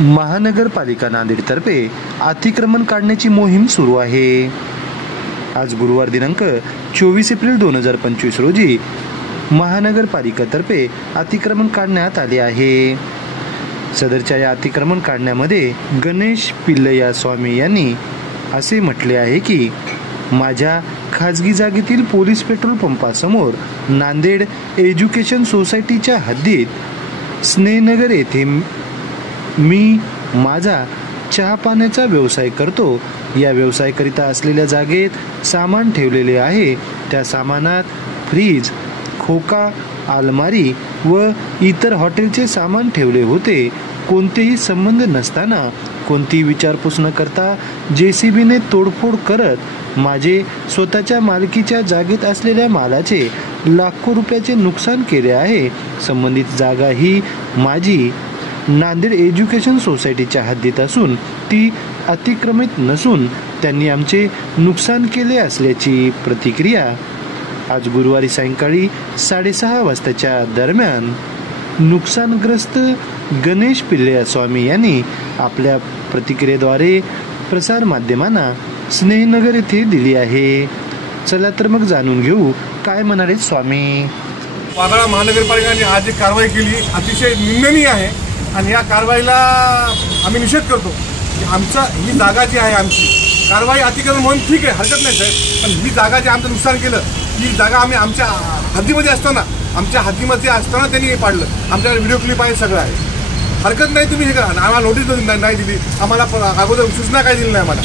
महानगरपालिका नांदेडतर्फे अतिक्रमण काढण्याची मोहीम सुरू आहे। आज गुरुवार दिनांक 24 एप्रिल 2025 रोजी महानगरपालिकेतर्फे अतिक्रमण काढण्यात आले आहे। सदरच्या या अतिक्रमण काढण्यामध्ये गणेश पिल्लैया स्वामी यांनी असे म्हटले आहे की माझ्या खाजगी जागेतील पोलीस पेट्रोल पंपासमोर नांदेड एज्युकेशन सोसायटीच्या हद्दीत स्नेहनगर येथे मी माझा चहा पाण्याचा व्यवसाय करतो। या व्यवसायाकरिता असलेल्या जागेत सामान ठेवलेले आहे। त्या सामानात फ्रीज, खोका, अलमारी व इतर हॉटेलचे सामान ठेवले होते। कोणतेही संबंध नसताना कोणतीही विचारपूस न करता JCBने तोडफोड करत माझे स्वतःच्या मालकीच्या जागेत असलेल्या मालाचे लाखो रुपयाचे नुकसान केले आहे। संबंधित जागा ही माझी नांदेड एज्युकेशन सोसायटीच्या हद्दीत असून ती अतिक्रमित नसून त्यांनी आमचे नुकसान केले असल्याची प्रतिक्रिया आज गुरुवारी सायंकाळी 6:30 वाजताच्या दरम्यान नुकसानग्रस्त गणेश पिल्लैया स्वामी यांनी आपल्या प्रतिक्रियेद्वारे प्रसार माध्यमांना स्नेहनगर येथे दिली आहे। चला तर मग जाणून घेऊ काय म्हणाले स्वामी। वाघाळा महानगरपालिकेने आज जी कारवाई केली अतिशय निंदनीय आहे आणि या कारवाईला आम्ही निषेध करतो की ही जागा जी आहे आमची कारवाई अतिक्रमण म्हणून ठीक आहे, हरकत नाही साहेब, पण ही जागा जी आमचं नुकसान केलं ही जागा आम्ही आमच्या हद्दीमध्ये असताना त्यांनी पाडलं। आमच्याकडे व्हिडिओ क्लिप आहे, सगळं आहे, हरकत नाही, तुम्ही हे करा। आम्हाला नोटीस नाही दिली, आम्हाला अगोदर सूचना काय दिली नाही आम्हाला।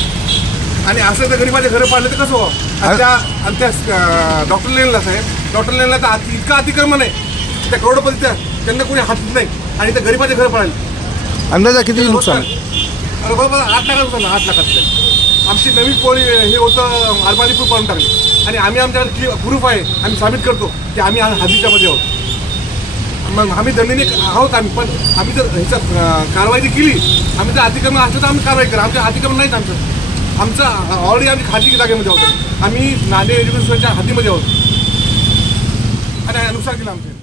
आणि असं जर गरीबाचे घरं पाडले तर कसं व्हावं? आणि त्या डॉक्टर लेनला साहेब, डॉक्टर लेनला तर इतकं अतिक्रमण आहे, त्या करोडपतीच्या त्यांना कोणी हात नाही आणि त्या गरीबाचे घरं पाडले। अंदाजा किती नुकसान? बरोबर 8 लाखात होतं ना, 8 लाखात आमची नवीन पोळी हे होतं, अलमारी प्रूफ करून टाकली आणि आमच्याकडे प्रूफ आहे, आम्ही साबित करतो की आम्ही हद्दीच्या मध्ये आहोत। मग आम्ही दंडनीय आहोत पण आम्ही जर ह्याच्यात कारवाई जी केली, आम्ही जर अतिक्रमण असलं तर आम्ही कारवाई करा। आमचं अतिक्रमण नाहीच, आमचं ऑलरेडी आम्ही खाजगी जागेमध्ये आहोत, आम्ही नांदेड एज्युकेशनच्या हद्दीमध्ये आहोत आणि नुकसान केलं आमचं।